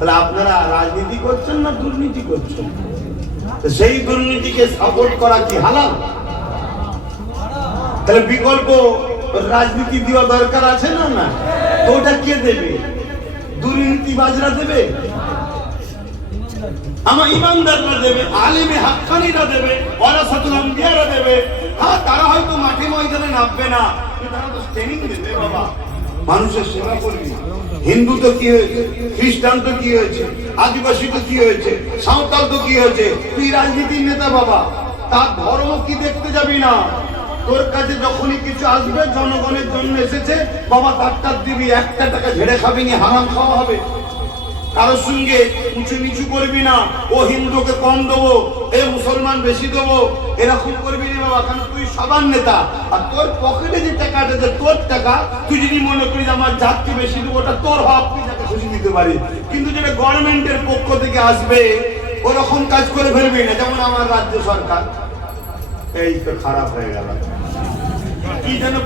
তাহলে আপনারা রাজনীতি করছেন না দুর্নীতি করছেন? সেই দুর্নীতিকে সাপোর্ট করা কি হালাল? তাহলে বিকল্প রাজনীতি দেওয়া দরকার আছে না না? তো ওটা কে দেবে? দুর্নীতিবাজরা দেবে? আমার ইমানদাররা দেবে, আলেমে হাক্কানিরা দেবে, ওয়ারাসাতুল আম্বিয়ারা দেবে। হ্যাঁ তারা হয়তো মাঠে ময়দানে নামবে না তারা তো ট্রেনিং দেবে বাবা। মানুষের সেবা করবি। হিন্দু তো কি হয়েছে? খ্রিস্টান তো কি হয়েছে? আদিবাসী তো কি হয়েছে? সাঁওতাল তো কি হয়েছে? তুই রাজনীতির নেতা বাবা। তার ধর্ম কি দেখতে যাবি না? তোর কাছে যখনই কিছু আসবে, জনগণের জন্য এসেছে, বাবা তার দিবি, একটা টাকা ঝেড়ে খাবি নি, হারাম খাওয়া হবে। কারোর সঙ্গে উঁচু নিচু করবি না। ও হিন্দুকে কম দেবো, এ মুসলমান বেশি দেবো। এরকম করবি না বাবা, কারণ তুই সবার নেতা। আর তোর পকেটে যে টাকাটা তোর টাকা, তুই যদি মনে করিস আমার জাতকে বেশি দেবো, ওটা তোর হক, তুই তাকে খুশি দিতে পারিস। কিন্তু যেটা গভর্নমেন্টের পক্ষ থেকে আসবে, ওরকম কাজ করে ফেলবি না, যেমন আমার রাজ্য সরকার। এই তো খারাপ হয়ে গেল। কি যেন